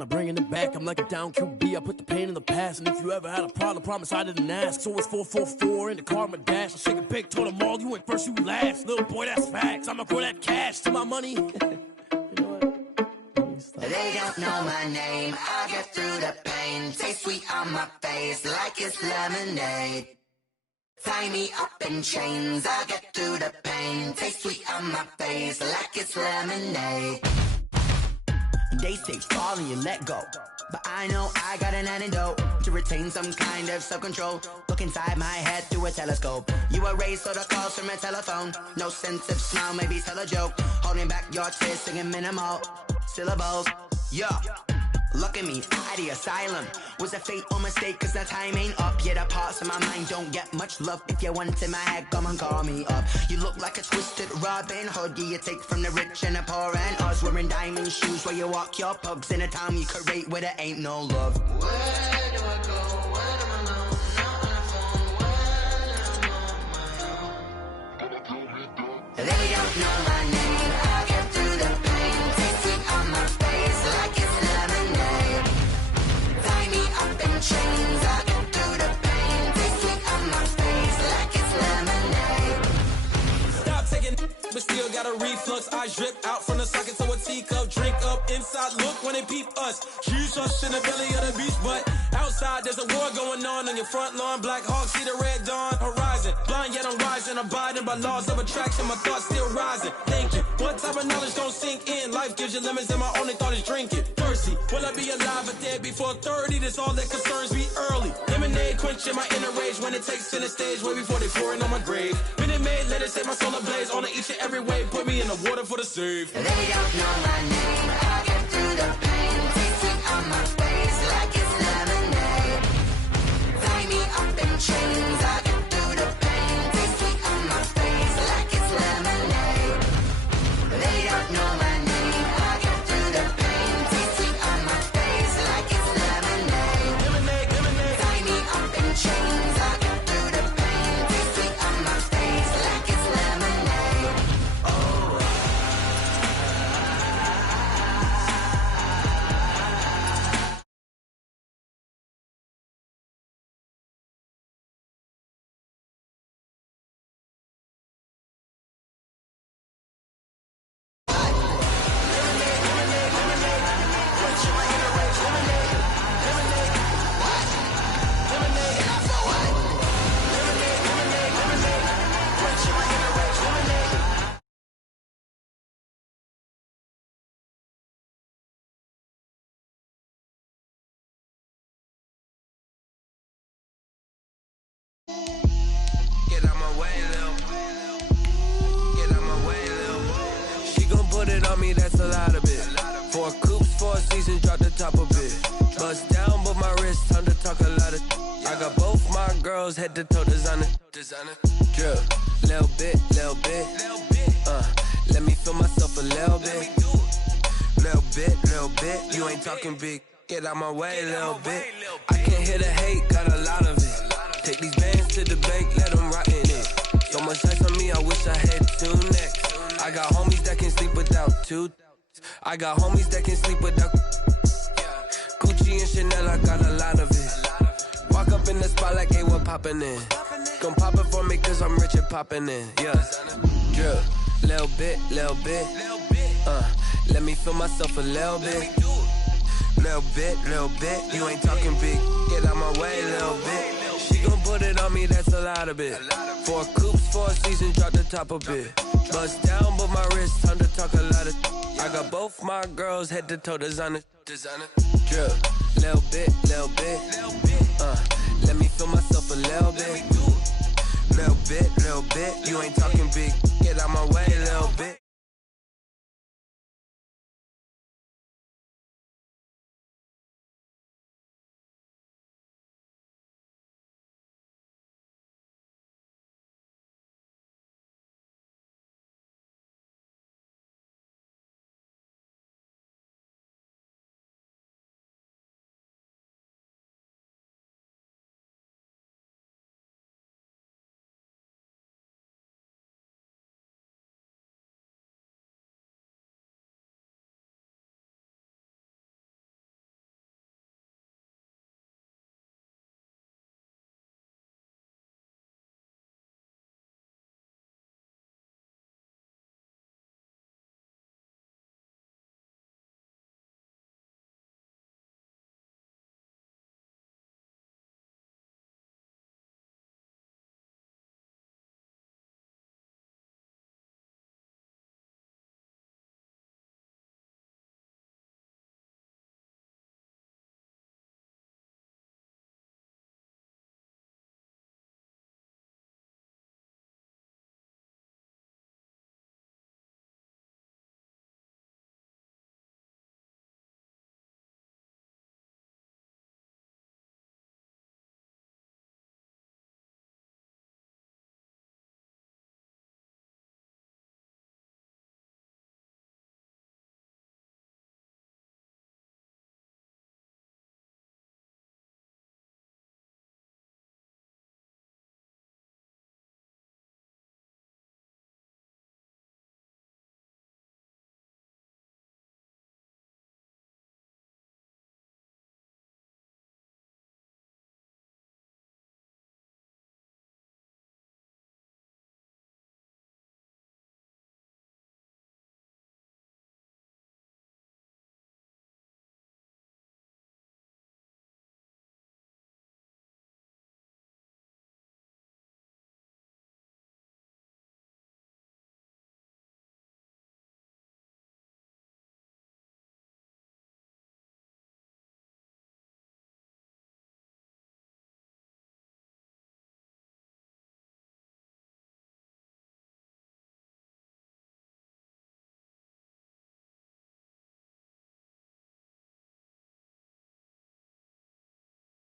I'm bringing it back, I'm like a down QB. I put the pain in the past, and if you ever had a problem, promise I didn't ask. So it's 444 in the car, my dash. I shake a big, told them all, you went first, you last. Little boy, that's facts. I'ma grow that cash to my money. You know what? They don't know my name, I get through the pain. Taste sweet on my face like it's lemonade. Tie me up in chains, I get through the pain. Taste sweet on my face like it's lemonade. They say fall and you let go, but I know I got an antidote to retain some kind of self-control. Look inside my head through a telescope. You erase all the calls from a telephone. No sense of smile, maybe tell a joke. Holding back your tears, singing minimal syllables. Yeah, look at me, out of the asylum. Was a fate or mistake, cause the time ain't up. Yet the parts of my mind don't get much love. If you want in my head, come and call me up. You look like a twisted Robin Hood. You take from the rich and the poor and us. Wearing diamond shoes while you walk your pugs in a town you create where there ain't no love. Where do I go? Where am I alone? Not on the phone. When I'm on my own. They don't know my name. I get through the pain. Taste it on my face like it's lemonade. Tie me up in chains. I get through the pain. Taste it on my face like it's lemonade. Stop taking, but still got a reflux. I drip out from the socket to a teacup. Drink up inside, look when they peep us. Huge us in the belly of the beach, but outside there's a war going on your front lawn. Black Hawks see the red dawn horizon. Blind yet I'm rising, abiding by laws of attraction. My thoughts still rising. Thinking, what type of knowledge don't sink in? Life gives you lemons and my only thought is drinking. Thirsty, will I be alive or dead before 30? That's all that concerns me early. Lemonade quenching my inner rage when it takes center stage way before they pour it on my grave. Minute Maid, let it set my soul ablaze. On each and every way, put me in the water for the save. They don't know my name, I get through the pain. Taste it on my face like it's lemonade. Tie me up in chains, I get through the pain. Taste it on my face like it's lemonade. They don't know my name, I get through the pain. Taste it on my face like it's lemonade. Lemonade. Tie me up in chains, I get through the pain. Taste it on my face like it's lemonade. Get out my way, Lil. Get out my way, Lil. She gon' put it on me, that's a lot of it. 4 coops, 4 seasons, drop the top of it. Bust down, but my wrist, time to talk a lot of. I got both my girls, head to toe designer. Drip, little bit. Let me feel myself a little bit. Little bit. You ain't talking big. Get out my way, little bit. I can't hear the hate, got a lot of it. Take these bands to the bank, let them rot in it. So much ice on me, I wish I had 2 necks. I got homies that can sleep without 2. I got homies that can sleep without Gucci and Chanel, I got a lot of it. Walk up in the spot like, hey, what poppin' in? Gon' pop it for me cause I'm rich and poppin' in, yeah. Drip, little bit. Let me feel myself a little bit. Little bit. You ain't talking big. Get out my way, little bit. She gon' put it on me, that's a lot of it. 4 coops, 4 seasons, drop the top of it. Bust down, but my wrist, time to talk a lot of. I got both my girls, head to toe designer. Drip, little bit. Let me feel myself a little bit. Little bit. You ain't talking big. Get out my way, little bit.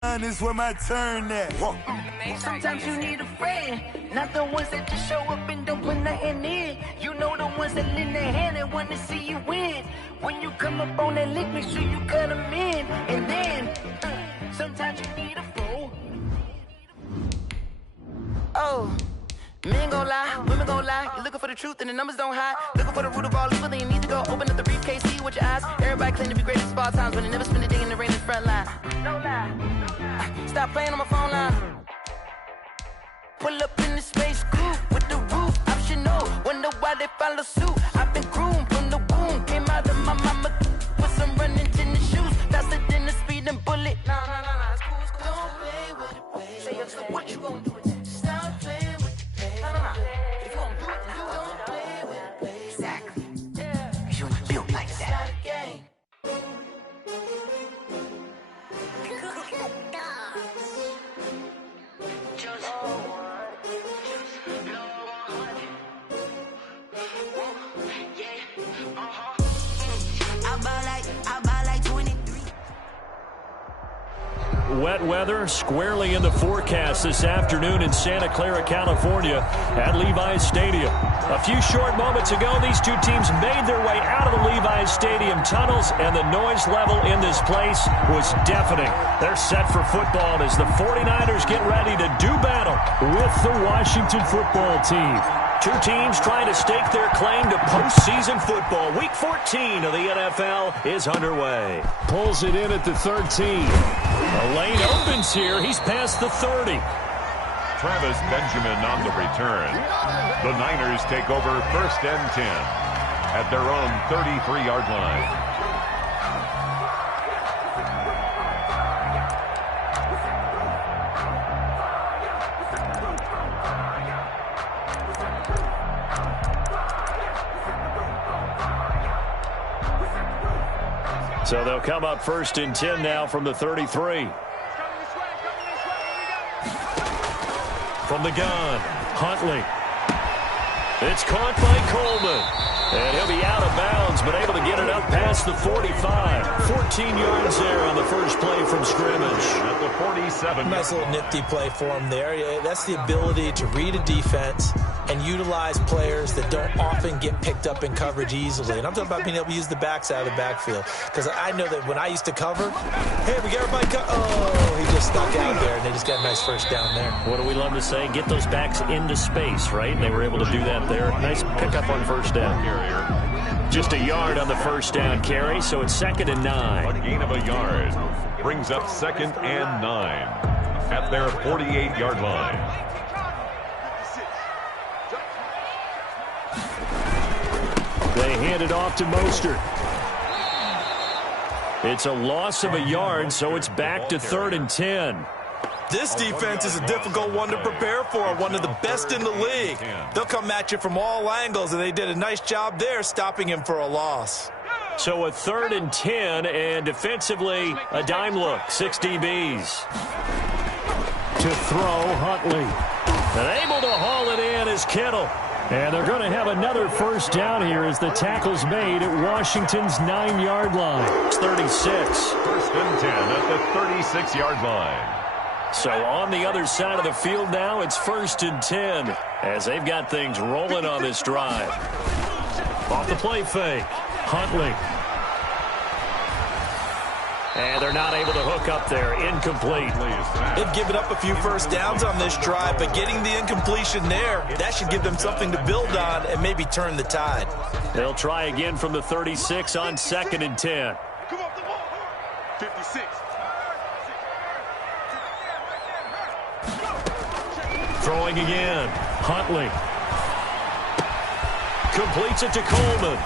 It's where my turn at. Sometimes you need a friend, not the ones that just show up and don't put nothing in. You know the ones that lend their hand and want to see you win. When you come up on that lick, make sure you cut them in. And then, sometimes you need a fool. Oh, men gon' lie, women gon' lie. You're looking for the truth and the numbers don't hide. Looking for the root of all evil, then you need to go open up the briefcase, see with your eyes. Everybody claim to be great at small times, but they never spend a day in the rain in the front line. No lie. Stop playing on my phone line. Pull up in the space coupe with the roof optional. Wonder why they follow suit. I've been groomed from the womb. Came out of my mama with some running tennis shoes. Faster than the speeding bullet. Nah, it's cool, it's cool. Don't play with it, baby. Say, so what you gonna do with that? Stop playing with it, baby. Nah. If you gonna do it, then don't play with it, baby. Exactly. Yeah. You ain't built like that. It's not a game. Wet weather squarely in the forecast this afternoon in Santa Clara, California at Levi's Stadium. A few short moments ago, these two teams made their way out of the Levi's Stadium tunnels, and the noise level in this place was deafening. They're set for football as the 49ers get ready to do battle with the Washington football team. Two teams trying to stake their claim to postseason football. Week 14 of the NFL is underway. Pulls it in at the 13. The lane opens here. He's past the 30. Travis Benjamin on the return. The Niners take over 1st and 10 at their own 33-yard line. So they'll come up 1st and 10 now from the 33. From the gun, Huntley. It's caught by Coleman. And he'll be out of bounds, but able to get it up past the 45. 14 yards there on the first play from scrimmage. At the 47. Nice little nifty play for him there. Yeah, that's the ability to read a defense and utilize players that don't often get picked up in coverage easily. And I'm talking about being able to use the backs out of the backfield. Because I know that when I used to cover, hey, we got everybody he just stuck out there, and they just got a nice first down there. What do we love to say? Get those backs into space, right? And they were able to do that there. Nice pickup on first down. Just a yard on the first down carry, so it's 2nd and 9. A gain of a yard brings up 2nd and 9 at their 48-yard line. They hand it off to Mostert. It's a loss of a yard, so it's back to 3rd and 10. This defense is a difficult one to prepare for, one of the best in the league. They'll come at you from all angles, and they did a nice job there stopping him for a loss. So a 3rd and 10, and defensively, a dime look, 6 DBs. To throw, Huntley. And able to haul it in is Kittle. And they're going to have another first down here as the tackle's made at Washington's 9-yard line. It's 36. 1st and 10 at the 36-yard line. So on the other side of the field now, it's 1st and 10 as they've got things rolling on this drive. Off the play fake, Huntley. And they're not able to hook up there. Incomplete. They've given up a few first downs on this drive, but getting the incompletion there, that should give them something to build on and maybe turn the tide. They'll try again from the 36 on 2nd and 10. 56. Throwing again. Huntley. Completes it to Coleman.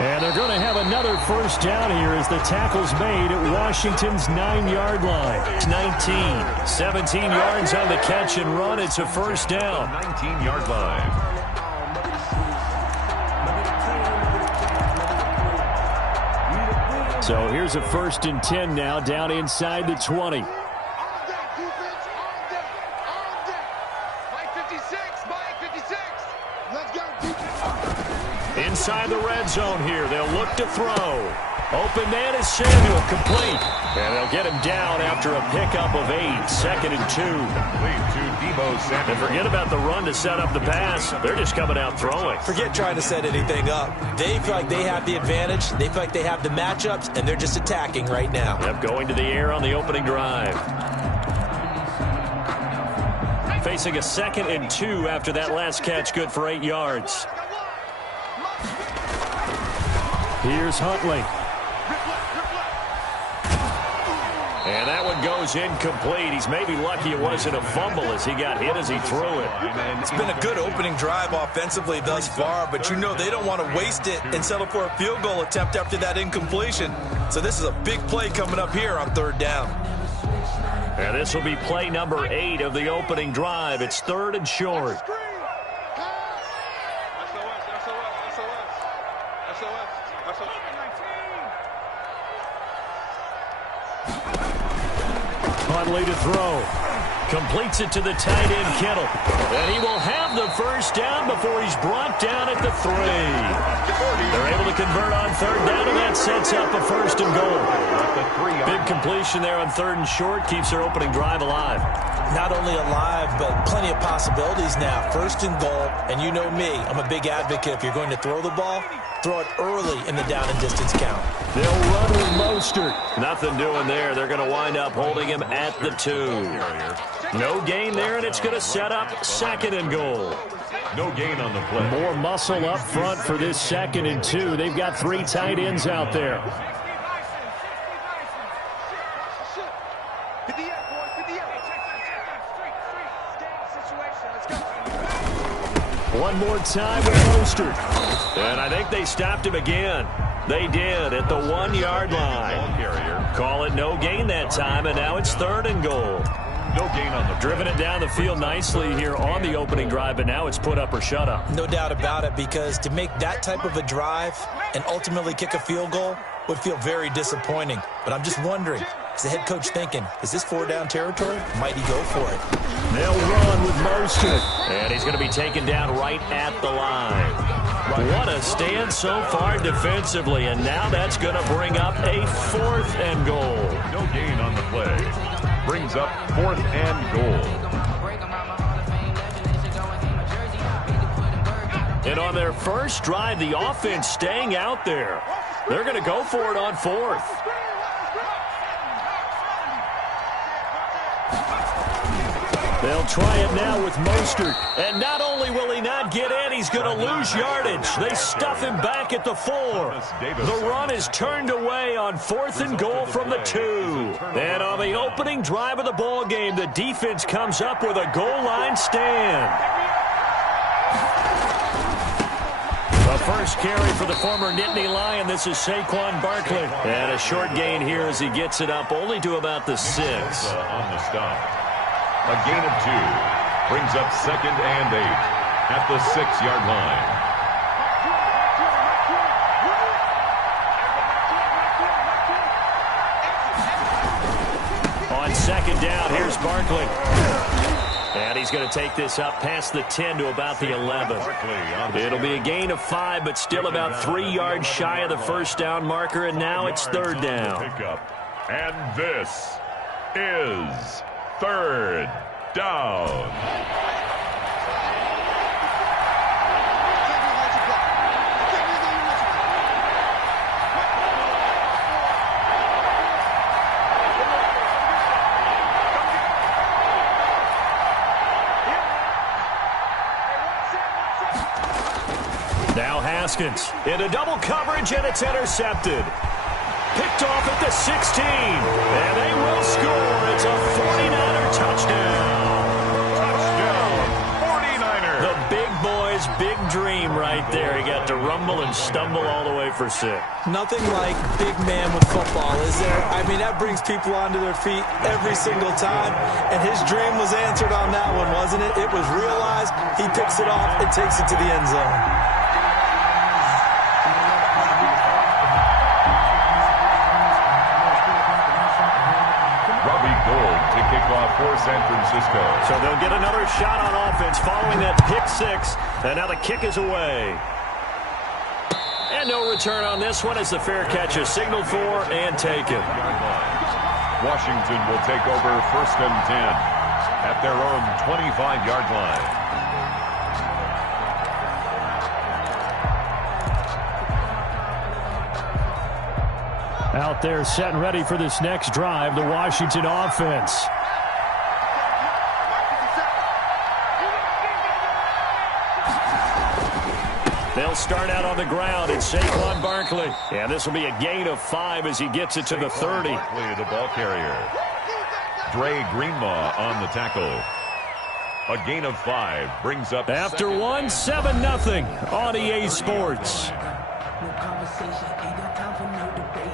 And they're going to have another first down here as the tackle's made at Washington's 9-yard line. It's 19. 17 yards on the catch and run. It's a first down. 19-yard line. So here's a 1st and 10 now down inside the 20. Inside the red zone here. They'll look to throw. Open man is Samuel, complete. And they'll get him down after a pickup of 8, 2nd and 2. And forget about the run to set up the pass. They're just coming out throwing. Forget trying to set anything up. They feel like they have the advantage. They feel like they have the matchups, and they're just attacking right now. Yep, going to the air on the opening drive. Facing a 2nd and 2 after that last catch, good for 8 yards. Here's Huntley. And that one goes incomplete. He's maybe lucky it wasn't a fumble as he got hit as he threw it. It's been a good opening drive offensively thus far, but you know they don't want to waste it and settle for a field goal attempt after that incompletion. So this is a big play coming up here on 3rd down. And this will be play number 8 of the opening drive. It's 3rd and short. Huntley to throw. Completes it to the tight end, Kittle. And he will have the first down before he's brought down at the 3. They're able to convert on 3rd down, and that sets up a 1st and goal. Big completion there on 3rd and short. Keeps their opening drive alive. Not only alive, but plenty of possibilities now. 1st and goal, and you know me. I'm a big advocate. If you're going to throw the ball, throw it early in the down and distance count. They'll run with Mostert. Nothing doing there. They're going to wind up holding him at the 2. No gain there, and it's going to set up 2nd and goal. No gain on the play. More muscle up front for this 2nd and 2. They've got 3 tight ends out there. One more time with Mostert. And I think they stopped him again. They did at the 1-yard line. Call it no gain that time, and now it's 3rd and goal. No gain on the driven it down the field nicely here on the opening drive, but now it's put up or shut up. No doubt about it, because to make that type of a drive and ultimately kick a field goal would feel very disappointing. But I'm just wondering, is the head coach thinking, is this 4-down territory? Might he go for it? They'll run with Mostert. And he's going to be taken down right at the line. What a stand so far defensively, and now that's going to bring up a 4th and goal. No gain on the play. Brings up 4th and goal. And on their first drive, the offense staying out there. They're going to go for it on 4th. They'll try it now with Mostert. And not only will he not get in, he's going to lose yardage. They stuff him back at the 4. The run is turned away on 4th and goal from the 2. And on the opening drive of the ball game, the defense comes up with a goal line stand. The first carry for the former Nittany Lion. This is Saquon Barkley. And a short gain here as he gets it up only to about the 6. On the stop. A gain of 2. Brings up 2nd and 8 at the 6-yard line. On 2nd down, here's Barkley. And he's going to take this up past the 10 to about the 11. It'll be a gain of 5, but still about 3 yards shy of the 1st down marker, and now it's 3rd down. And this is 3rd down. Now Haskins into double coverage, and it's intercepted. Picked off at the 16, and they will score. It's a 49er touchdown. Touchdown, 49er. The big boy's big dream right there. He got to rumble and stumble all the way for 6. Nothing like big man with football, is there? I mean, that brings people onto their feet every single time, and his dream was answered on that one, wasn't it? It was realized. He picks it off and takes it to the end zone. For San Francisco. So they'll get another shot on offense following that pick 6, and now the kick is away. And no return on this one as the fair catch is signaled for and taken. Washington will take over 1st and 10 at their own 25-yard line. Out there set and ready for this next drive, the Washington offense. They'll start out on the ground. It's Saquon Barkley. And this will be a gain of 5 as he gets it to the 30. Barkley, the ball carrier. Dre Greenlaw on the tackle. A gain of 5 brings up... After 1, 7-0 on EA Sports. No conversation, ain't got time for no debate.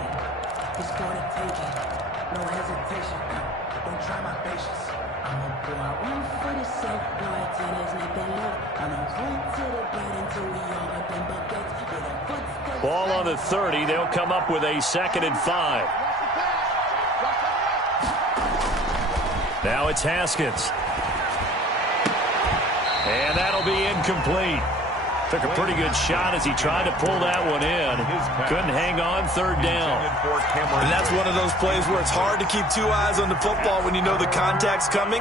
It's for the taking, no hesitation. Don't try my patience. I'm a boy, I run for the sake. Loyalty, there's nothing left. I'm a run to the bread until we all up in buckets. Ball on the 30. They'll come up with a 2nd and 5. Now it's Haskins. And that'll be incomplete. Took a pretty good shot as he tried to pull that one in. Couldn't hang on, 3rd down. And that's one of those plays where it's hard to keep 2 eyes on the football when you know the contact's coming,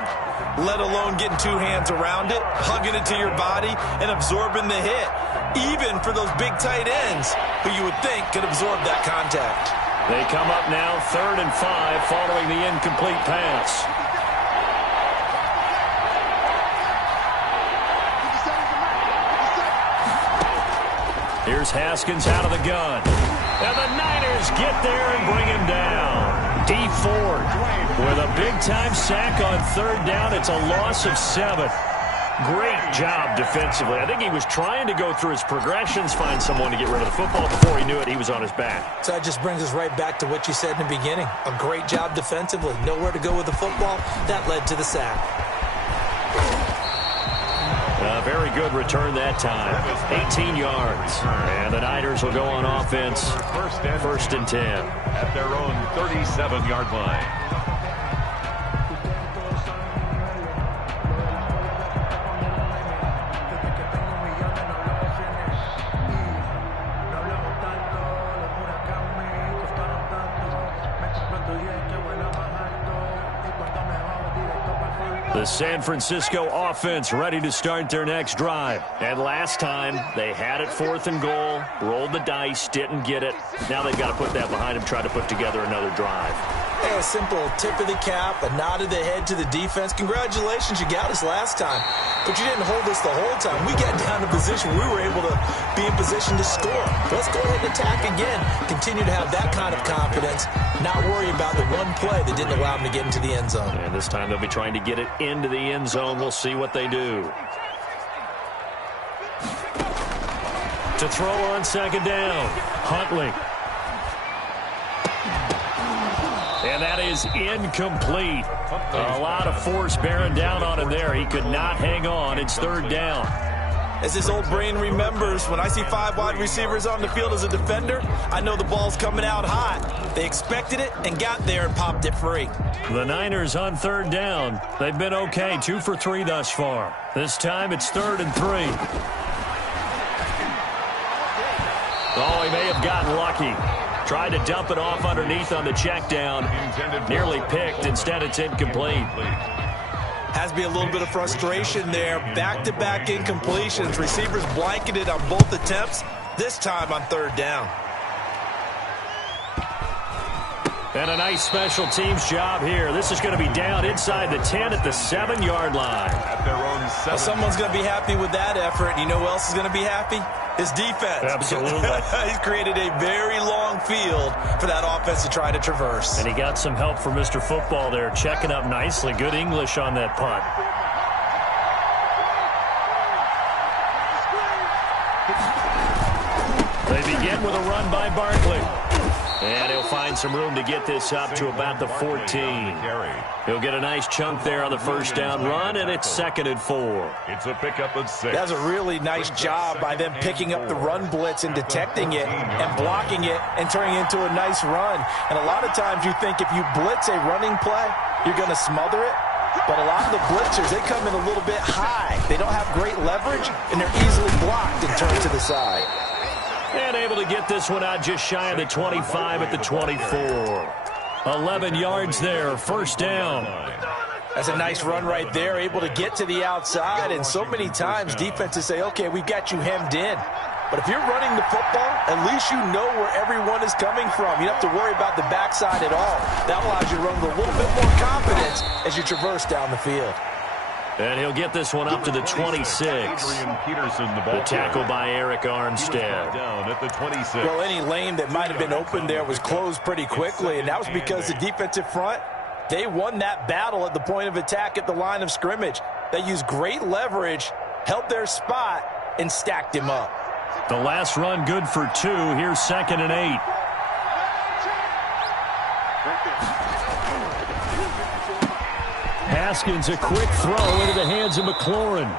let alone getting 2 hands around it, hugging it to your body, and absorbing the hit. Even for those big tight ends who you would think could absorb that contact. They come up now 3rd and 5 following the incomplete pass. Here's Haskins out of the gun. And the Niners get there and bring him down. D. Ford with a big-time sack on 3rd down. It's a loss of 7. Great job defensively. I think he was trying to go through his progressions, find someone to get rid of the football. Before he knew it, he was on his back. So that just brings us right back to what you said in the beginning. A great job defensively. Nowhere to go with the football. That led to the sack. A very good return that time. 18 yards. And the Niners will go on offense. 1st and 10. At their own 37-yard line. The San Francisco offense ready to start their next drive. And last time, they had it 4th and goal, rolled the dice, didn't get it. Now they've got to put that behind them, try to put together another drive. Hey, a simple tip of the cap, a nod of the head to the defense. Congratulations, you got us last time. But you didn't hold us the whole time. We got down to position. We were able to be in position to score. Let's go ahead and attack again. Continue to have that kind of confidence. Not worry about the one play that didn't allow them to get into the end zone. And this time they'll be trying to get it into the end zone. We'll see what they do. To throw on 2nd down, Huntley. And that is incomplete. A lot of force bearing down on him there. He could not hang on. It's 3rd down. As his old brain remembers, when I see 5 wide receivers on the field as a defender, I know the ball's coming out hot. They expected it and got there and popped it free. The Niners on 3rd down. They've been okay, 2 for 3 thus far. This time it's 3rd and 3. Oh, he may have gotten lucky. Tried to dump it off underneath on the check down. Nearly picked. Instead, it's incomplete. Has to be a little bit of frustration there. Back-to-back incompletions. Receivers blanketed on both attempts, this time on 3rd down. And a nice special teams job here. This is going to be down inside the 10 at the 7-yard line. At their own 7. Well, someone's going to be happy with that effort. And you know who else is going to be happy? His defense. Absolutely. He's created a very long field for that offense to try to traverse. And he got some help from Mr. Football there, checking up nicely. Good English on that punt. They begin with a run by Barkley. And he'll find some room to get this up to about the 14. He'll get a nice chunk there on the 1st down run, and it's 2nd and 4. It's a pickup of 6. That's a really nice job by them picking up the run blitz and detecting it and blocking it and turning it into a nice run. And a lot of times you think if you blitz a running play, you're going to smother it. But a lot of the blitzers, they come in a little bit high. They don't have great leverage, and they're easily blocked and turned to the side. And able to get this one out just shy of the 25 at the 24. 11 yards there, first down. That's a nice run right there, able to get to the outside. And so many times defenses say, okay, we've got you hemmed in. But if you're running the football, at least you know where everyone is coming from. You don't have to worry about the backside at all. That allows you to run with a little bit more confidence as you traverse down the field. And he'll get this one up to the 26. The tackle by Eric Armstead. Down at the 26. Well, any lane that might have been open there was closed pretty quickly, and that was because the defensive front, they won that battle at the point of attack at the line of scrimmage. They used great leverage, held their spot, and stacked him up. The last run good for 2. Here's 2nd and 8. Haskins, a quick throw into the hands of McLaurin.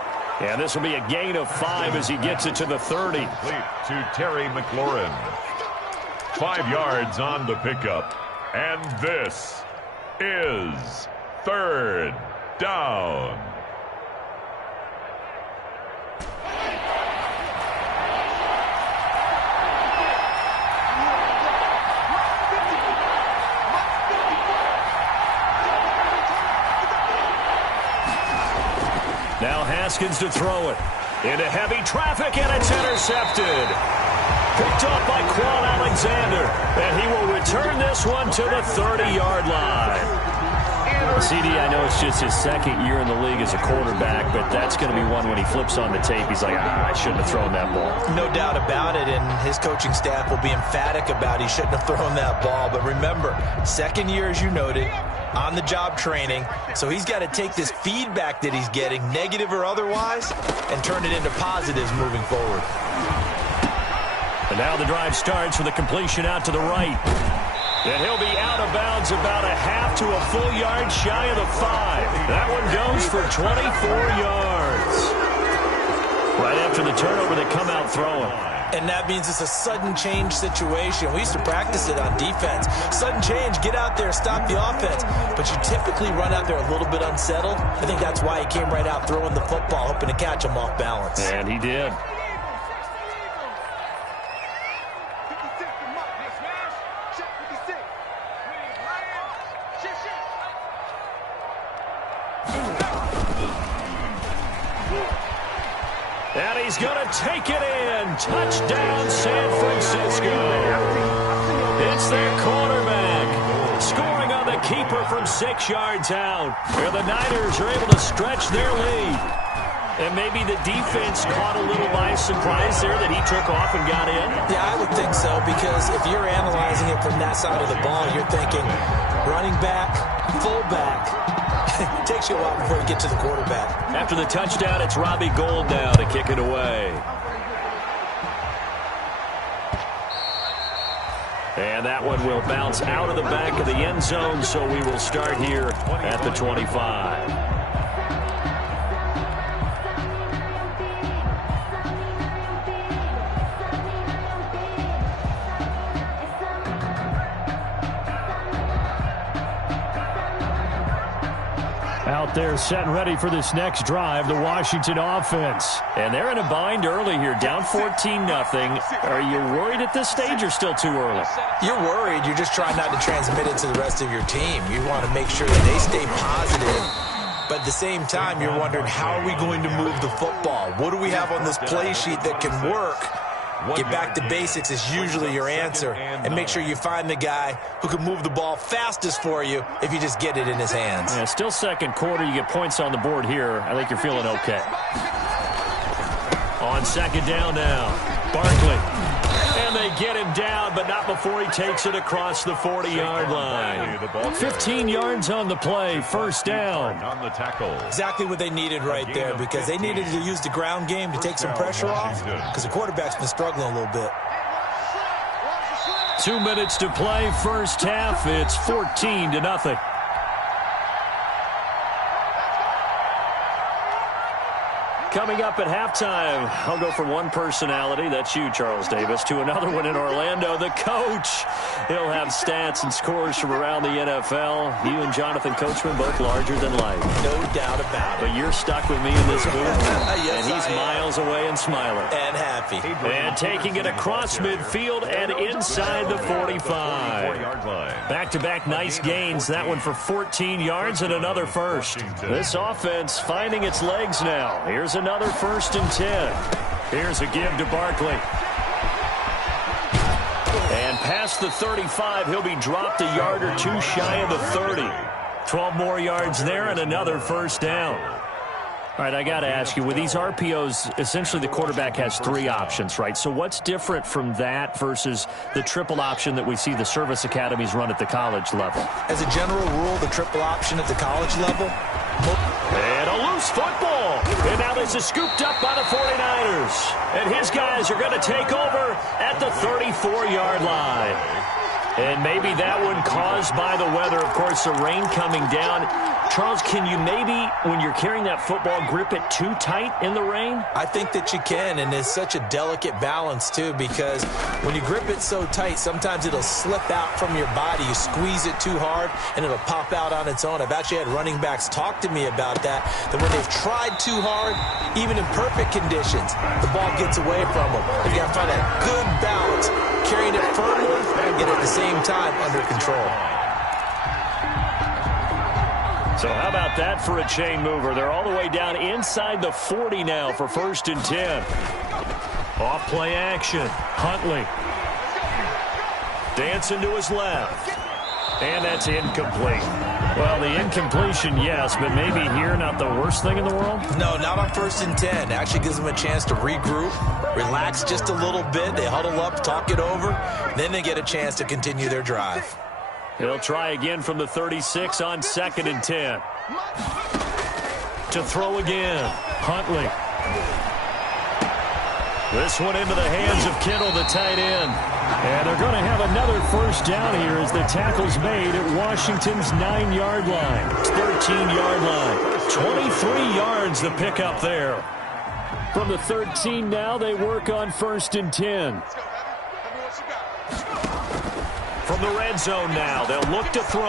And this will be a gain of 5 as he gets it to the 30. To Terry McLaurin. 5 yards on the pickup. And this is 3rd down. Now Haskins to throw it. Into heavy traffic, and it's intercepted. Picked up by Quan Alexander. And he will return this one to the 30-yard line. CD, I know it's just his 2nd year in the league as a quarterback, but that's going to be one when he flips on the tape, he's like, I shouldn't have thrown that ball. No doubt about it, and his coaching staff will be emphatic about he shouldn't have thrown that ball. But remember, 2nd year, as you noted, on-the-job training, so he's got to take this feedback that he's getting, negative or otherwise, and turn it into positives moving forward. And now the drive starts with a completion out to the right. And he'll be out of bounds about a half to a full yard shy of the 5. That one goes for 24 yards. Right after the turnover, they come out throwing. And that means it's a sudden change situation. We used to practice it on defense. Sudden change, get out there, stop the offense. But you typically run out there a little bit unsettled. I think that's why he came right out throwing the football, hoping to catch him off balance. And he did. And he's going to take it in. Touchdown, San Francisco. It's their quarterback. Scoring on the keeper from 6 yards out. Where the Niners are able to stretch their lead. And maybe the defense caught a little by surprise there that he took off and got in. Yeah, I would think so, because if you're analyzing it from that side of the ball, you're thinking running back, fullback. It takes you a while before you get to the quarterback. After the touchdown, it's Robbie Gould now to kick it away. And that one will bounce out of the back of the end zone, so we will start here at the 25. Out there set and ready for this next drive, the Washington offense. And they're in a bind early here, down 14-0. Are you worried at this stage or still too early? You're worried. You're just trying not to transmit it to the rest of your team. You want to make sure that they stay positive. But at the same time, you're wondering, how are we going to move the football? What do we have on this play sheet that can work? Get back to basics is usually your answer. And make sure you find the guy who can move the ball fastest for you if you just get it in his hands. Yeah, still second quarter. You get points on the board here. I think you're feeling okay. On second down now, Barkley. And they get him down, but not before he takes it across the 40-yard line. 15 yards on the play, first down. On the tackle. Exactly what they needed right there, because they needed to use the ground game to take some pressure off, because the quarterback's been struggling a little bit. 2 minutes to play, first half. It's 14-0. Coming up at halftime, I'll go from one personality, that's you, Charles Davis, to another one in Orlando, the coach. He'll have stats and scores from around the NFL. You and Jonathan Coachman, both larger than life. No doubt about it. But you're stuck with me in this booth. Yes, and he's miles away and smiling. And happy. And taking it across midfield and inside the 45. Back-to-back nice gains. That one for 14 yards and another first. This offense finding its legs now. Here's another 1st and 10. Here's a give to Barkley. And past the 35, he'll be dropped a yard or two shy of the 30. 12 more yards there and another first down. All right, I got to ask you, with these RPOs, essentially the quarterback has 3 options, right? So what's different from that versus the triple option that we see the service academies run at the college level? As a general rule, the triple option at the college level. And a loose football. And now this is scooped up by the 49ers. And his guys are going to take over at the 34-yard line. And maybe that one caused by the weather. Of course, the rain coming down. Charles, can you maybe, when you're carrying that football, grip it too tight in the rain? I think that you can, and it's such a delicate balance, too, because when you grip it so tight, sometimes it'll slip out from your body. You squeeze it too hard, and it'll pop out on its own. I've actually had running backs talk to me about that when they've tried too hard, even in perfect conditions, the ball gets away from them. You got to find that good balance, carrying it firmly and at the same time under control. So how about that for a chain mover? They're all the way down inside the 40 now for 1st and 10. Off play action. Huntley. Dancing to his left. And that's incomplete. Well, the incompletion, yes, but maybe here not the worst thing in the world? No, not on 1st and 10. Actually gives them a chance to regroup, relax just a little bit. They huddle up, talk it over. Then they get a chance to continue their drive. He'll try again from the 36 on 2nd and 10. To throw again. Huntley. This one into the hands of Kittle, the tight end. And they're going to have another first down here as the tackle's made at Washington's 9-yard line. 13-yard line. 23 yards the pickup there. From the 13 now, they work on 1st and 10. From the red zone now, they'll look to throw.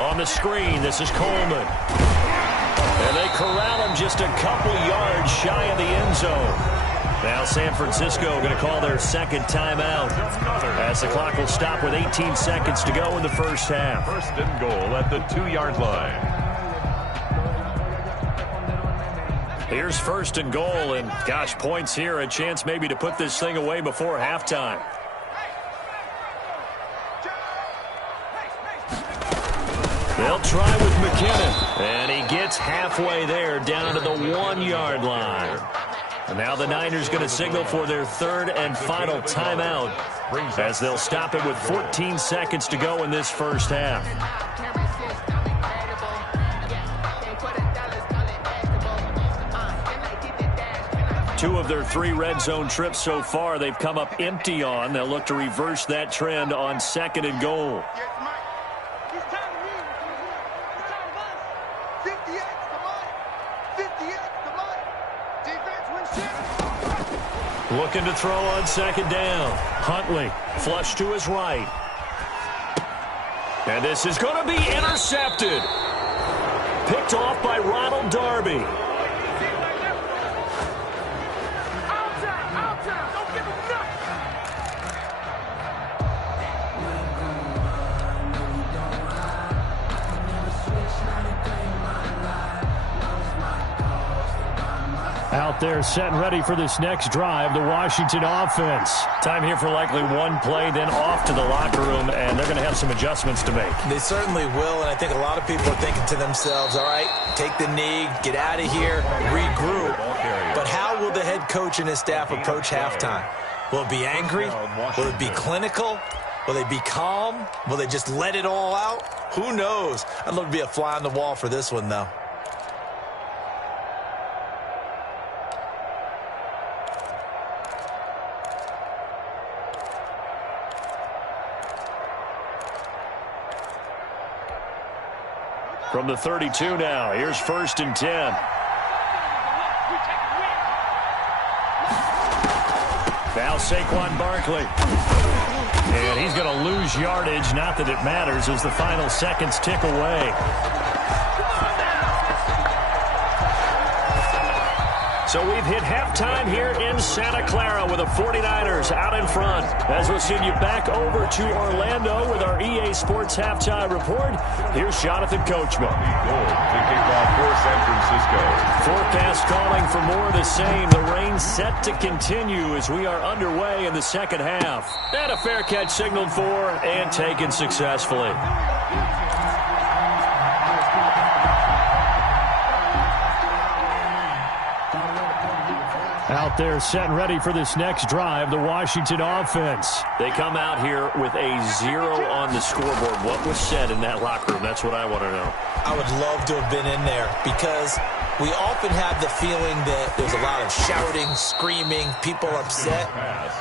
On the screen, this is Coleman. And they corral him just a couple yards shy of the end zone. Now San Francisco going to call their 2nd timeout as the clock will stop with 18 seconds to go in the first half. 1st and goal at the 2-yard line. Here's 1st and goal, and gosh, points here, a chance maybe to put this thing away before halftime. They'll try with McKinnon, and he gets halfway there down to the 1-yard line. And now the Niners going to signal for their 3rd and final timeout as they'll stop it with 14 seconds to go in this first half. 2 of their 3 red zone trips so far they've come up empty on. They'll look to reverse that trend on 2nd and goal. Looking to throw on 2nd down. Huntley, flush to his right. And this is going to be intercepted. Picked off by Ronald Darby. Out there set and ready for this next drive, the Washington offense. Time here for likely one play, then off to the locker room, and they're going to have some adjustments to make. They certainly will, and I think a lot of people are thinking to themselves, all right, take the knee, get out of here, regroup. But how will the head coach and his staff approach halftime? Will it be angry? Will it be clinical? Will they be calm? Will they just let it all out? Who knows? I'd love to be a fly on the wall for this one, though. From the 32 now, here's 1st and 10. Now Saquon Barkley. And he's going to lose yardage. Not that it matters as the final seconds tick away. So we've hit halftime here in Santa Clara with the 49ers out in front. As we'll send you back over to Orlando with our EA Sports Halftime Report, here's Jonathan Coachman. To kick off for San Francisco. Forecast calling for more of the same. The rain set to continue as we are underway in the second half. And a fair catch signaled for and taken successfully. Out there set and ready for this next drive, the Washington offense. They come out here with a 0 on the scoreboard. What was said in that locker room? That's what I want to know. I would love to have been in there because we often have the feeling that there's a lot of shouting, screaming, people upset.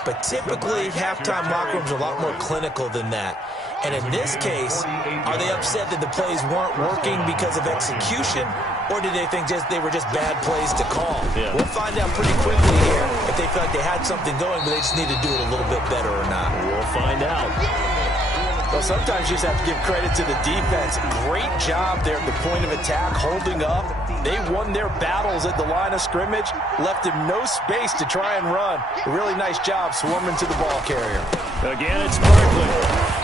But typically, halftime locker rooms are a lot more clinical than that. And in this case, are they upset that the plays weren't working because of execution? Or did they think they were just bad plays to call? Yeah. We'll find out pretty quickly here if they feel like they had something going, but they just need to do it a little bit better or not. We'll find out. Well, sometimes you just have to give credit to the defense. Great job there at the point of attack, holding up. They won their battles at the line of scrimmage, left him no space to try and run. A really nice job swarming to the ball carrier. Again, it's Barkley.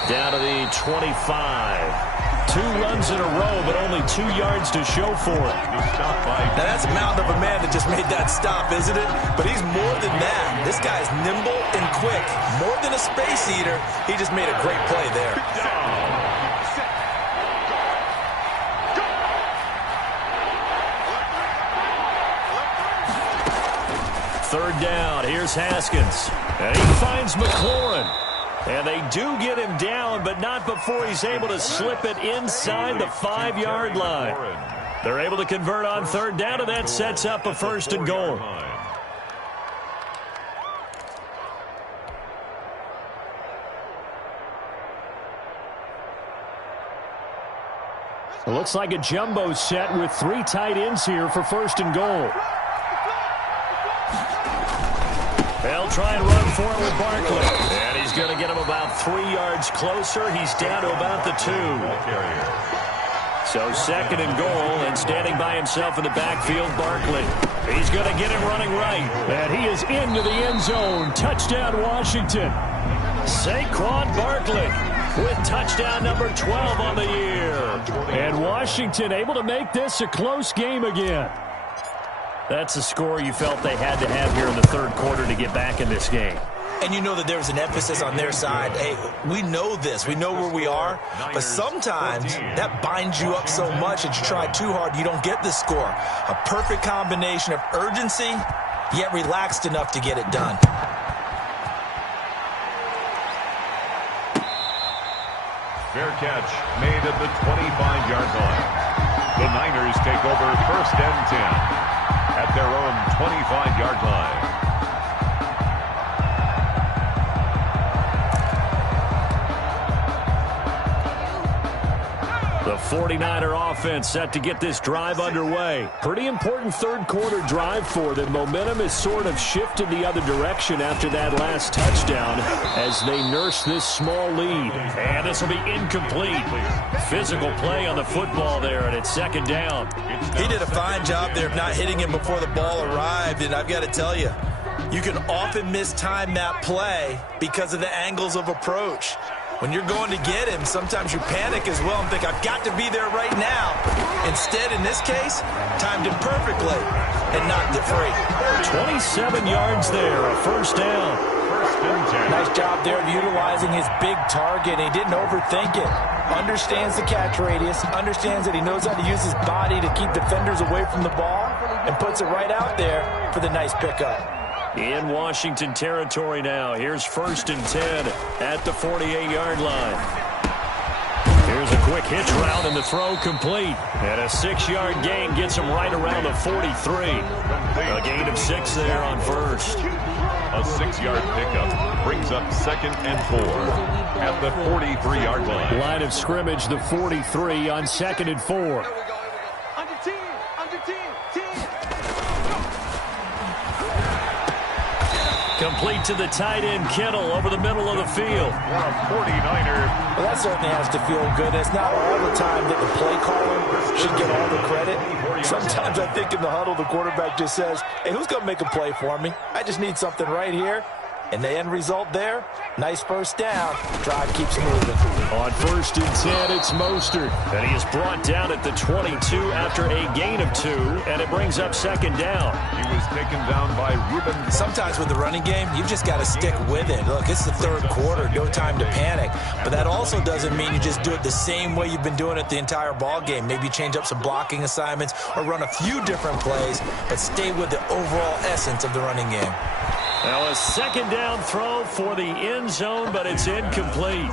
Down to the 25. 2 runs in a row, but only 2 yards to show for it. Now, that's a mountain of a man that just made that stop, isn't it? But he's more than that. This guy's nimble and quick. More than a space eater, he just made a great play there. Third down. Here's Haskins. And he finds McLaurin. And they do get him down, but not before he's able to slip it inside the 5-yard line. They're able to convert on third down, and that sets up a 1st and goal. It looks like a jumbo set with 3 tight ends here for 1st and goal. They'll try and run for it with Barkley. And he's going to get him about 3 yards closer. He's down to about the 2. So 2nd and goal, and standing by himself in the backfield, Barkley. He's going to get him running right. And he is into the end zone. Touchdown, Washington. Saquon Barkley with touchdown number 12 on the year. And Washington able to make this a close game again. That's a score you felt they had to have here in the third quarter to get back in this game. And you know that there was an emphasis on their side. Hey, we know this. We know where we are. But sometimes that binds you up so much that you try too hard, you don't get the score. A perfect combination of urgency, yet relaxed enough to get it done. Fair catch made at the 25-yard line. The Niners take over 1st and 10. At their own 25-yard line. The 49er offense set to get this drive underway. Pretty important third quarter drive for them. Momentum has sort of shifted the other direction after that last touchdown as they nurse this small lead. And this will be incomplete. Physical play on the football there, and it's 2nd down. He did a fine job there of not hitting him before the ball arrived, and I've got to tell you, you can often mistime that play because of the angles of approach. When you're going to get him, sometimes you panic as well and think, I've got to be there right now. Instead, in this case, timed him perfectly and knocked it free. 27 yards there, a 1st down. Nice job there of utilizing his big target. He didn't overthink it. Understands the catch radius, understands that he knows how to use his body to keep defenders away from the ball, and puts it right out there for the nice pickup. In Washington territory now. Here's 1st and 10 at the 48-yard line. Here's a quick hitch route and the throw complete. And a 6-yard gain gets him right around the 43. A gain of 6 there on 1st. A 6-yard pickup brings up 2nd and 4 at the 43-yard line. Line of scrimmage, the 43 on 2nd and 4. Complete to the tight end, Kittle, over the middle of the field. For a 49er. Well, that certainly has to feel good. It's not all the time that the play caller should get all the credit. Sometimes I think in the huddle, the quarterback just says, hey, who's going to make a play for me? I just need something right here. And the end result there, nice first down. Drive keeps moving. On 1st and 10, it's Mostert. And he is brought down at the 22 after a gain of 2, and it brings up 2nd down. He was taken down by Ruben. Sometimes with the running game, you've just got to stick with it. Look, it's the 3rd quarter, no time to panic. But that also doesn't mean you just do it the same way you've been doing it the entire ball game. Maybe change up some blocking assignments or run a few different plays, but stay with the overall essence of the running game. Now a 2nd down throw for the end zone, but it's incomplete.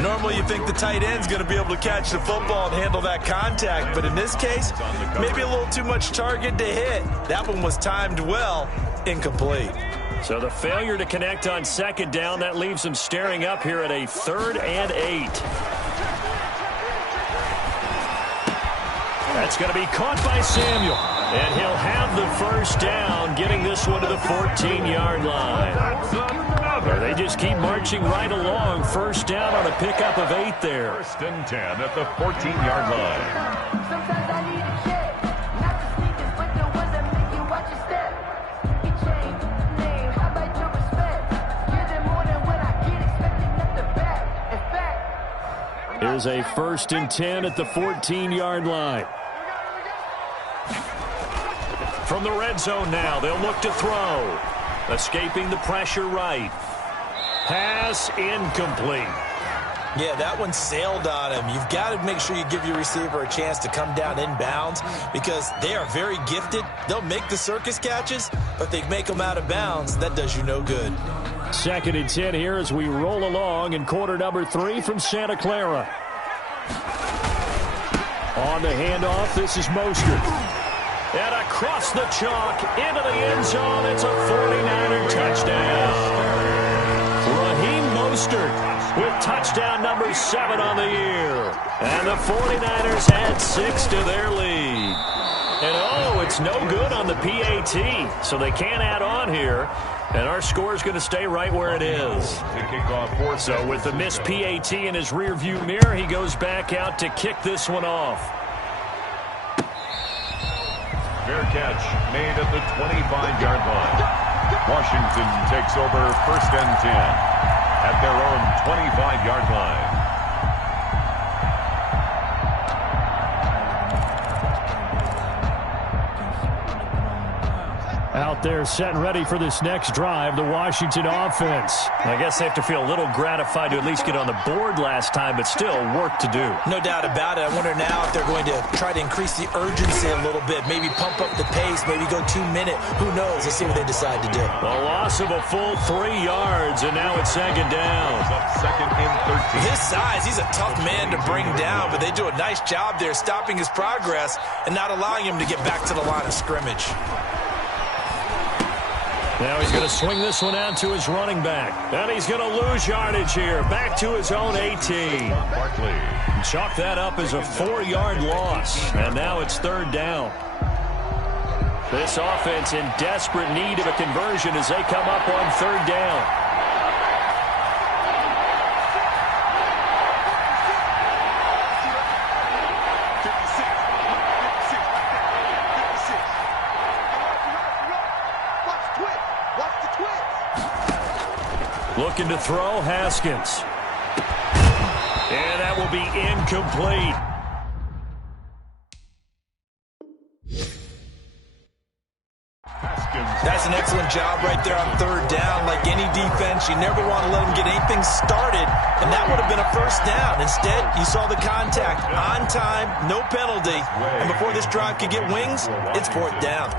Normally you think the tight end's going to be able to catch the football and handle that contact, but in this case, maybe a little too much target to hit. That one was timed well, incomplete. So the failure to connect on 2nd down, that leaves them staring up here at a 3rd and 8. That's going to be caught by Samuel. And he'll have the first down, getting this one to the 14-yard line. Or they just keep marching right along. First down on a pickup of 8 there. 1st and 10 at the 14-yard line. Sometimes I need a check, not the sneakers, but the ones that make you watch your step. He changed the name, how about your respect? Give them more than what I get, expecting up the back. In fact, here's a 1st and 10 at the 14-yard line. From the red zone now, they'll look to throw. Escaping the pressure right. Pass incomplete. Yeah, that one sailed on him. You've got to make sure you give your receiver a chance to come down inbounds because they are very gifted. They'll make the circus catches, but they make them out of bounds. That does you no good. 2nd and 10 here as we roll along in quarter number 3 from Santa Clara. On the handoff, this is Mostert. And across the chalk, into the end zone, it's a 49er touchdown. Raheem Mostert with touchdown number 7 on the year. And the 49ers add 6 to their lead. And oh, it's no good on the PAT, so they can't add on here. And our score is going to stay right where it is. So with the missed PAT in his rearview mirror, he goes back out to kick this one off. Fair catch made at the 25-yard line. Washington takes over 1st and 10 at their own 25-yard line. Out there set and ready for this next drive, the Washington offense. I guess they have to feel a little gratified to at least get on the board last time, but still work to do. No doubt about it. I wonder now if they're going to try to increase the urgency a little bit, maybe pump up the pace, maybe go 2-minute. Who knows? Let's see what they decide to do. A loss of a full 3 yards, and now it's 2nd down. Up 2nd and 13. His size, he's a tough man to bring down, but they do a nice job there stopping his progress and not allowing him to get back to the line of scrimmage. Now he's going to swing this one out to his running back. And he's going to lose yardage here. Back to his own 18. Barkley. Chalk that up as a 4-yard loss. And now it's 3rd down. This offense in desperate need of a conversion as they come up on 3rd down. Looking to throw, Haskins. And that will be incomplete. That's an excellent job right there on 3rd down. Like any defense, you never want to let them get anything started, and that would have been a 1st down. Instead, you saw the contact on time, no penalty, and before this drive could get wings, it's 4th down.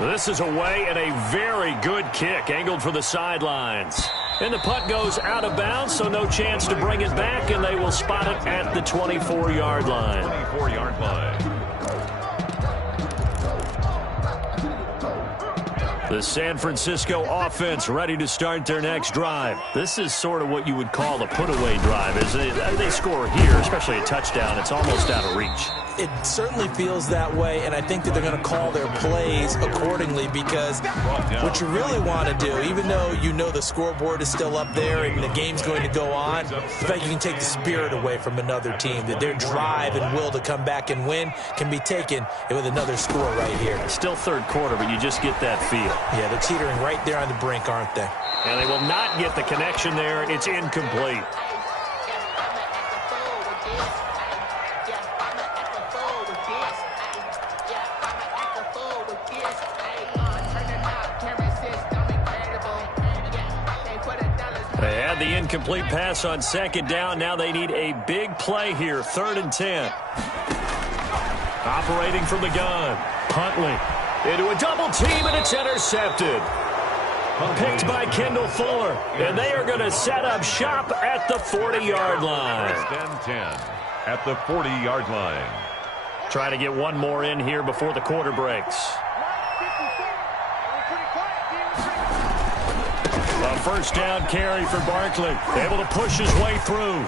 This is away and a very good kick, angled for the sidelines. And the punt goes out of bounds, so no chance to bring it back, and they will spot it at the 24-yard line. 24-yard line. The San Francisco offense ready to start their next drive. This is sort of what you would call a put-away drive. As they score here, especially a touchdown, it's almost out of reach. It certainly feels that way, and I think that they're going to call their plays accordingly, because what you really want to do, even though you know the scoreboard is still up there and the game's going to go on, the fact you can take the spirit away from another team, that their drive and will to come back and win can be taken with another score right here. Still third quarter, but you just get that feel. Yeah, they're teetering right there on the brink, aren't they? And they will not get the connection there. It's incomplete. They had the incomplete pass on second down. Now they need a big play here. 3rd and 10. Operating from the gun. Huntley into a double team, and it's intercepted. Picked by Kendall Fuller. And they are going to set up shop at the 40-yard line. 1st and 10 at the 40-yard line. Trying to get one more in here before the quarter breaks. A first down carry for Barkley. Able to push his way through.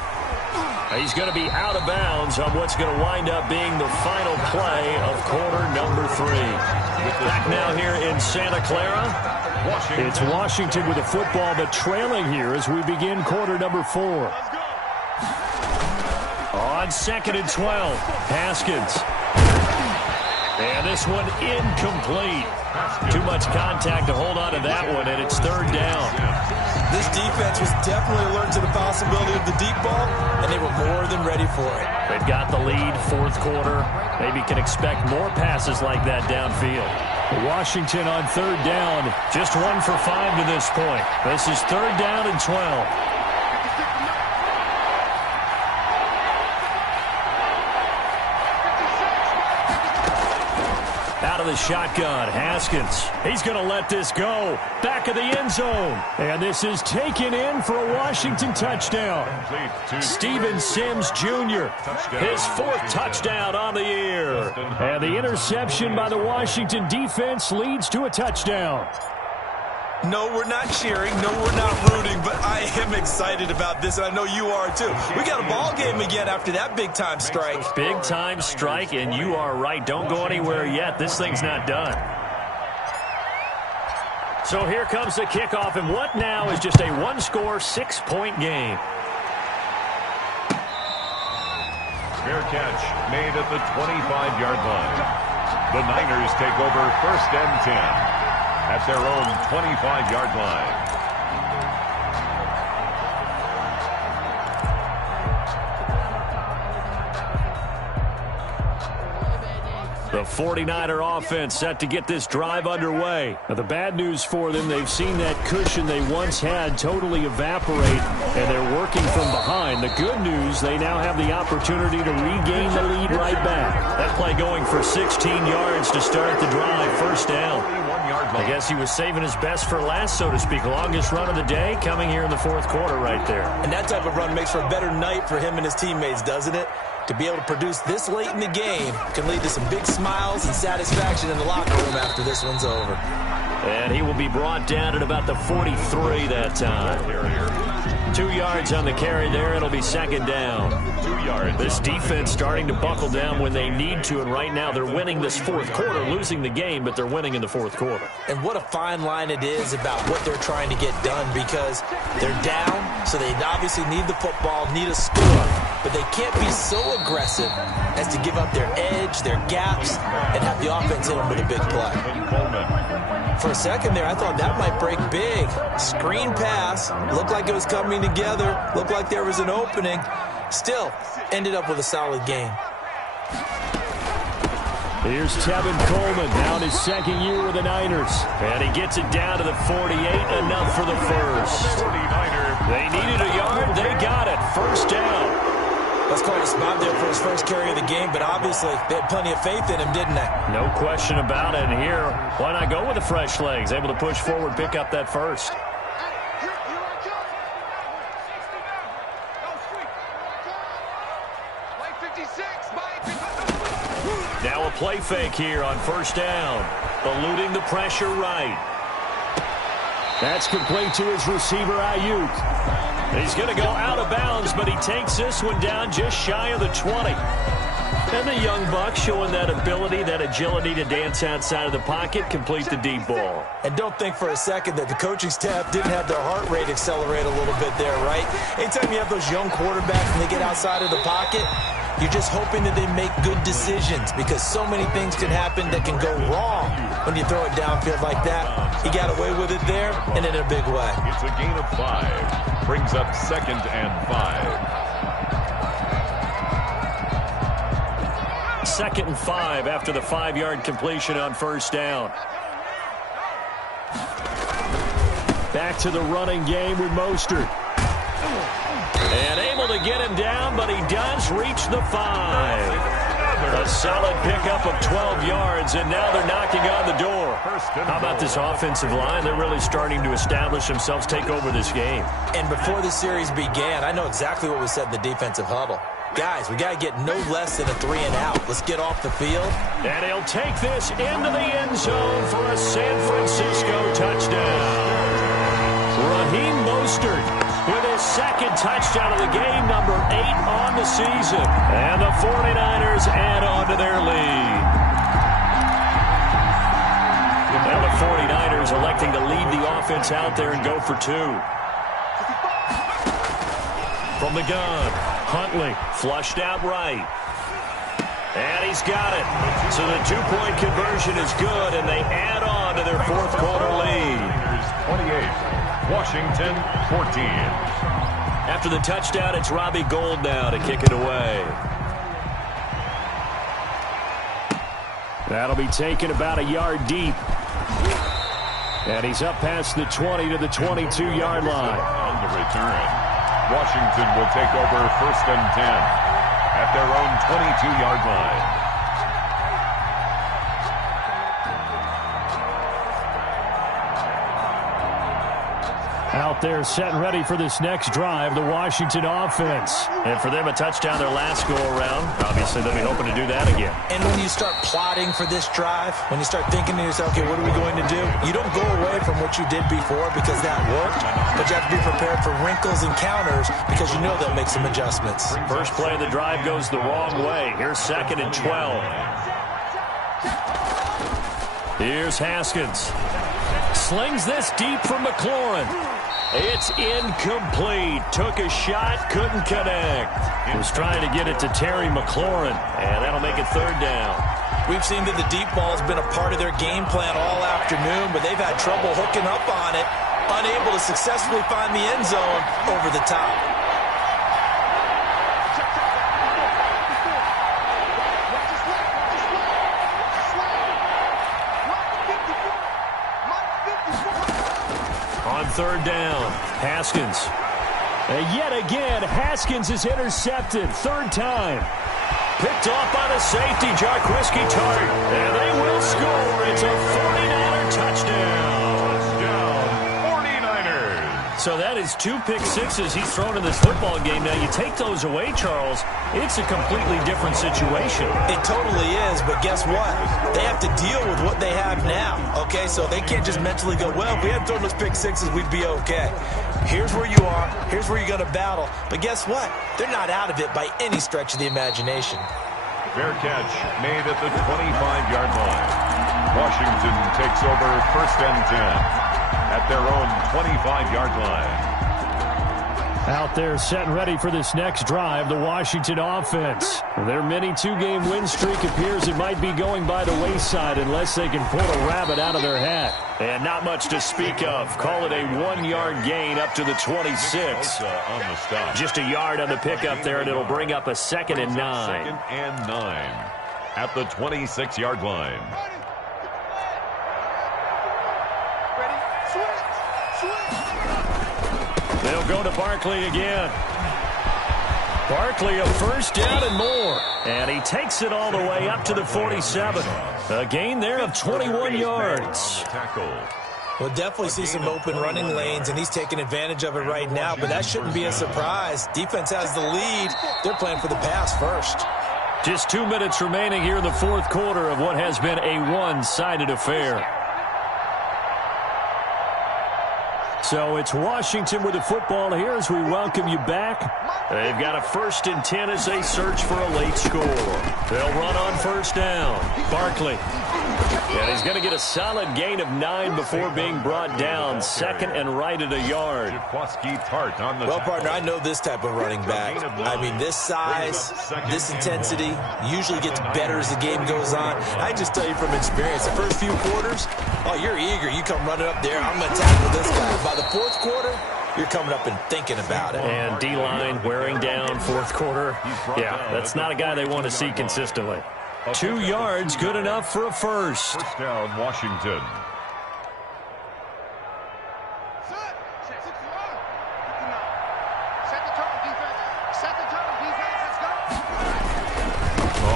He's going to be out of bounds on what's going to wind up being the final play of quarter number 3. Back now here in Santa Clara. It's Washington with the football, but trailing here as we begin quarter number 4. On 2nd and 12, Haskins. And this one incomplete. Too much contact to hold on to that one, and it's 3rd down. This defense was definitely alert to the possibility of the deep ball, and they were more than ready for it. They've got the lead, 4th quarter. Maybe can expect more passes like that downfield. Washington on 3rd down, just 1 for 5 to this point. This is 3rd down and 12. Out of the shotgun, Haskins. He's going to let this go. Back of the end zone. And this is taken in for a Washington touchdown. Steven Sims Jr., his 4th touchdown on the year. And the interception by the Washington defense leads to a touchdown. No, we're not cheering. No, we're not rooting, but I am excited about this, and I know you are too. We got a ball game again after that big-time strike. Big-time strike, and you are right. Don't go anywhere yet. This thing's not done. So here comes the kickoff, and what now is just a 1-score, 6-point game. Fair catch made at the 25-yard line. The Niners take over 1st and 10. At their own 25-yard line. The 49er offense set to get this drive underway. Now, the bad news for them, they've seen that cushion they once had totally evaporate, and they're working from behind. The good news, they now have the opportunity to regain the lead right back. That play going for 16 yards to start the drive, 1st down. I guess he was saving his best for last, so to speak. Longest run of the day coming here in the 4th quarter right there. And that type of run makes for a better night for him and his teammates, doesn't it? To be able to produce this late in the game can lead to some big smiles and satisfaction in the locker room after this one's over. And he will be brought down at about the 43 that time. 2 yards on the carry there. It'll be 2nd down. 2 yards. This defense starting to buckle down when they need to, and right now they're winning this 4th quarter, losing the game, but they're winning in the 4th quarter. And what a fine line it is about what they're trying to get done, because they're down, so they obviously need the football, need a score, but they can't be so aggressive as to give up their edge, their gaps, and have the offense hit them with a big play. For a second there, I thought that might break big. Screen pass, looked like it was coming together, looked like there was an opening. Still, ended up with a solid game. Here's Tevin Coleman, now in his 2nd year with the Niners. And he gets it down to the 48, enough for the first. They needed a yard, they got it. 1st down. Let's call it a spot there for his first carry of the game, but obviously they had plenty of faith in him, didn't they? No question about it. And here, why not go with the fresh legs? Able to push forward, pick up that first. Now a play fake here on 1st down. Eluding the pressure right. That's complete to his receiver, Ayuk. He's going to go out of bounds, but he takes this one down just shy of the 20. And the young buck showing that ability, that agility to dance outside of the pocket, complete the deep ball. And don't think for a second that the coaching staff didn't have their heart rate accelerate a little bit there, right? Anytime you have those young quarterbacks and they get outside of the pocket, you're just hoping that they make good decisions because so many things can happen that can go wrong when you throw it downfield like that. He got away with it there and in a big way. It's a gain of 5. Brings up 2nd and 5. 2nd and 5 after the 5-yard completion on first down. Back to the running game with Mostert. And able to get him down, but he does reach the 5. A solid pickup of 12 yards, and now they're knocking on the door. How about this offensive line? They're really starting to establish themselves, take over this game. And before the series began, I know exactly what was said in the defensive huddle. Guys, we got to get no less than a 3-and-out. Let's get off the field. And he'll take this into the end zone for a San Francisco touchdown. Raheem Mostert with his 2nd touchdown of the game, number 8 on the season. And the 49ers add on to their lead. Now the 49ers electing to lead the offense out there and go for 2. From the gun, Huntley flushed out right. And he's got it. So the 2-point conversion is good, and they add on to their 4th quarter lead. 28, Washington 14. After the touchdown, it's Robbie Gould now to kick it away. That'll be taken about a yard deep. And he's up past the 20 to the 22-yard line. On the return, Washington will take over 1st and 10 at their own 22-yard line. Out there set and ready for this next drive, the Washington offense. And for them, a touchdown their last go-around. Obviously, they'll be hoping to do that again. And when you start plotting for this drive, when you start thinking to yourself, okay, what are we going to do? You don't go away from what you did before because that worked, but you have to be prepared for wrinkles and counters because you know they'll make some adjustments. First play of the drive goes the wrong way. Here's 2nd and 12. Here's Haskins. Slings this deep from McLaurin. It's incomplete. Took a shot, couldn't connect. Was trying to get it to Terry McLaurin, and that'll make it 3rd down. We've seen that the deep ball has been a part of their game plan all afternoon, but they've had trouble hooking up on it, unable to successfully find the end zone over the top. On 3rd down, Haskins. And yet again, Haskins is intercepted. 3rd time. Picked off by the safety, Jarquiski Tart. And they will score. It's a 49er touchdown. Touchdown, 49ers. So that is 2 pick sixes he's thrown in this football game. Now, you take those away, Charles, it's a completely different situation. It totally is, but guess what? They have to deal with what they have now, okay? So they can't just mentally go, well, if we hadn't thrown those pick sixes, we'd be okay. Here's where you are. Here's where you're going to battle. But guess what? They're not out of it by any stretch of the imagination. Fair catch made at the 25-yard line. Washington takes over 1st and 10 at their own 25-yard line. Out there set and ready for this next drive, the Washington offense. Their mini 2-game win streak appears it might be going by the wayside unless they can pull a rabbit out of their hat. And not much to speak of. Call it a 1-yard gain up to the 26. On the stop. Just a yard on the pickup there, and it'll bring up a 2nd and 9. 2nd and 9 at the 26-yard line. They'll go to Barkley again. Barkley a 1st down and more. And he takes it all the way up to the 47. A gain there of 21 yards. We'll definitely see some open running lanes, and he's taking advantage of it right now, but that shouldn't be a surprise. Defense has the lead. They're playing for the pass first. Just 2 minutes remaining here in the 4th quarter of what has been a one-sided affair. So it's Washington with the football here as we welcome you back. They've got a 1st and 10 as they search for a late score. They'll run on 1st down. Barkley. And he's going to get a solid gain of 9 before being brought down. 2nd and right at a yard. Well, partner, I know this type of running back. I mean, this size, this intensity usually gets better as the game goes on. I just tell you from experience, the first few quarters, oh, you're eager. You come running up there. I'm going to tackle this guy. By the 4th quarter, you're coming up and thinking about it. And D-line wearing down 4th quarter. Yeah, that's not a guy they want to see consistently. 2 yards, good enough for a first. 1st down, Washington.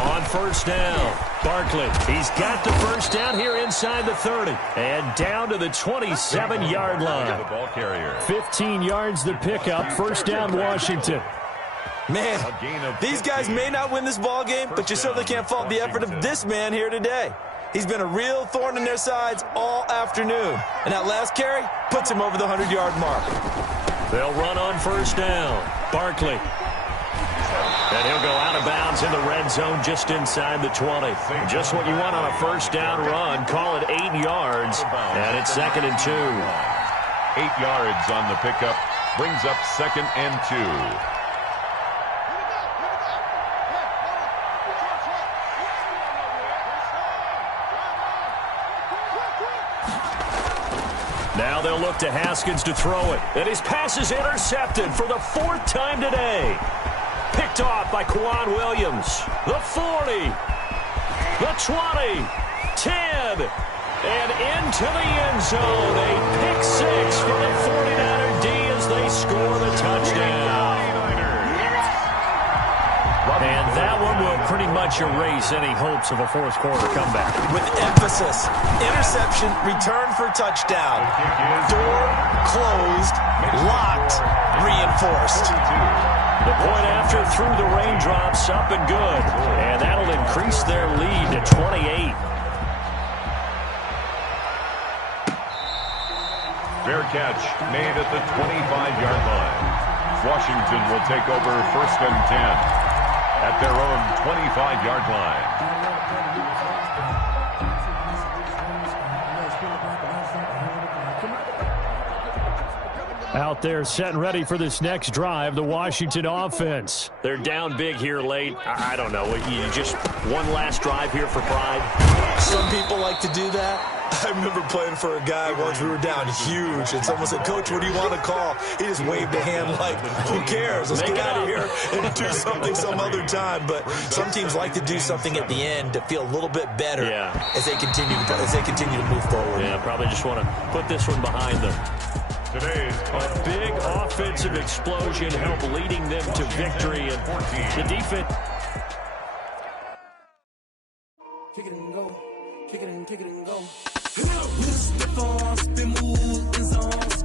On 1st down, Barkley. He's got the 1st down here inside the 30. And down to the 27-yard line. The ball carrier. 15 yards the pickup. 1st down, Washington. Man, these guys may not win this ball game, but you certainly can't fault the effort of this man here today. He's been a real thorn in their sides all afternoon. And that last carry puts him over the 100-yard mark. They'll run on 1st down. Barkley. And he'll go out of bounds in the red zone just inside the 20. Just what you want on a 1st down run. Call it 8 yards. And it's 2nd and 2. 8 yards on the pickup. Brings up 2nd and 2. Now they'll look to Haskins to throw it. And his pass is intercepted for the 4th time today. Picked off by Quan Williams. The 40. The 20. 10. And into the end zone. A pick 6 for the 49er D as they score the touchdown. And that one will pretty much erase any hopes of a 4th quarter comeback. With emphasis, interception, return for touchdown. Door closed, locked, reinforced. The point after through the raindrops, up and good. And that'll increase their lead to 28. Fair catch made at the 25-yard line. Washington will take over 1st and 10. At their own 25-yard line. Out there set and ready for this next drive, the Washington offense. They're down big here late. I don't know. You just one last drive here for pride? Some people like to do that. I remember playing for a guy once. We were down huge, and someone said, "Coach, what do you want to call?" He just waved a hand like, "Who cares? Let's get out of here and do something some other time." But some teams like to do something at the end to feel a little bit better as they continue to move forward. Yeah, probably just want to put this one behind them. A big offensive explosion helped leading them to victory, and the defense. Kick it and go. Kick it and go. Spin move in zone.